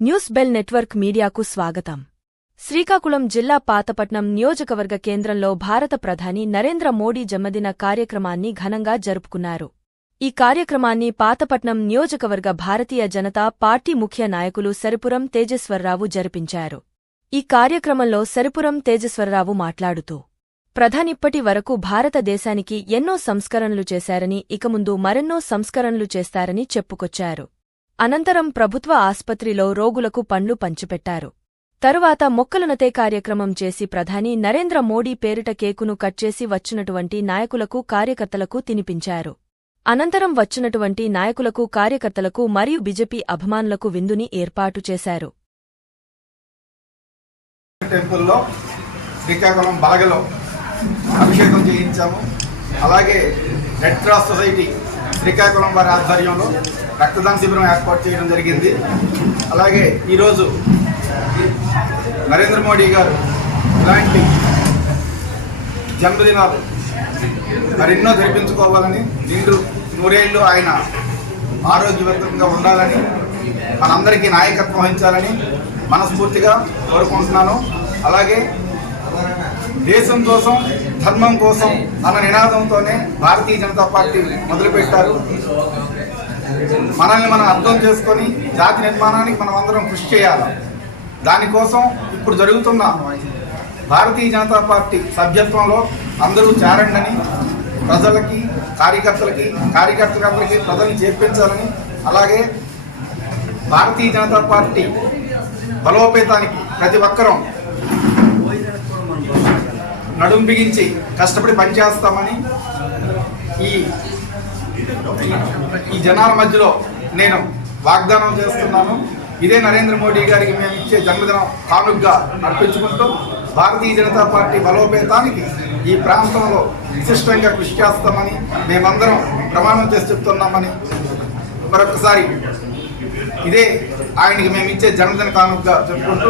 News bell network మీడియాకు స్వాగతం. శ్రీకాకుళం జిల్లా పాతపట్నం నియోజకవర్గ కేంద్రంలో భారత ప్రధాని నరేంద్ర మోడీ జన్మదిన కార్యక్రమాన్ని ఘనంగా జరుపుకున్నారు. ఈ కార్యక్రమాన్ని పాతపట్నం నియోజకవర్గ భారతీయ జనతా పార్టీ ముఖ్య నాయకులు సరిపురం తేజస్వరరావు జరిపించారు. ఈ కార్యక్రమంలో సరిపురం తేజస్వరరావు మాట్లాడుతూ ప్రధానిప్పటి వరకు భారతదేశానికి ఎన్నో సంస్కరణలు చేశారని ఇకముందు మరెన్నో సంస్కరణలు చేస్తారని చెప్పుకొచ్చారు. అనంతరం ప్రభుత్వ ఆస్పత్రిలో రోగులకు పండ్లు పంచిపెట్టారు. తరువాత మొక్కలునతే కార్యక్రమం చేసి ప్రధాని నరేంద్ర మోడీ పేరిట కేకును కట్ చేసి వచ్చినటువంటి నాయకులకు కార్యకర్తలకు తినిపించారు. అనంతరం వచ్చినటువంటి నాయకులకు కార్యకర్తలకు మరియు బిజెపి అభిమానులకు విందుని ఏర్పాటు చేశారు. టెంపుల్లో శ్రీకాకుళం బాగలో అభిషేకం చేయించాము. అలాగే రెడ్ క్రాస్ సొసైటీ శ్రీకాకుళం వారి ఆధ్వర్యంలో రక్తదాన శిబిరం ఏర్పాటు చేయడం జరిగింది. అలాగే ఈరోజు నరేంద్ర మోడీ గారు ఇలాంటి జన్మదినాలు మరెన్నో జరిపించుకోవాలని నిండు నూరేళ్ళు ఆయన ఆరోగ్యవంతంగా ఉండాలని మనందరికీ నాయకత్వం వహించాలని మనస్ఫూర్తిగా కోరుకుంటున్నాను. అలాగే దేశం కోసం ధర్మం కోసం అన్న నినాదంతోనే భారతీయ జనతా పార్టీ మొదలుపెట్టారు. మనల్ని మనం అర్థం చేసుకొని జాతి నిర్మాణానికి మనం అందరం కృషి చేయాలి. దానికోసం ఇప్పుడు జరుగుతున్న భారతీయ జనతా పార్టీ సభ్యత్వంలో అందరూ చేరండని ప్రజలకి కార్యకర్తలకి కార్యకర్తలందరికీ ప్రజల్ని చేర్పించాలని అలాగే భారతీయ జనతా పార్టీ బలోపేతానికి ప్రతి ఒక్కరం నడుం బిగించి కష్టపడి పనిచేస్తామని ఈ ఈ జనాల మధ్యలో నేను వాగ్దానం చేస్తున్నాను. ఇదే నరేంద్ర మోడీ గారికి మేము ఇచ్చే జన్మదినం కానుగ్గా అర్పించుకుంటూ భారతీయ జనతా పార్టీ బలోపేతానికి ఈ ప్రాంతంలో విశిష్టంగా కృషి చేస్తామని మేమందరం ప్రమాణం చేసి చెప్తున్నామని మరొకసారి ఇదే ఆయనకి మేము ఇచ్చే జన్మదిన కానుగ్గా చెప్పుకుంటూ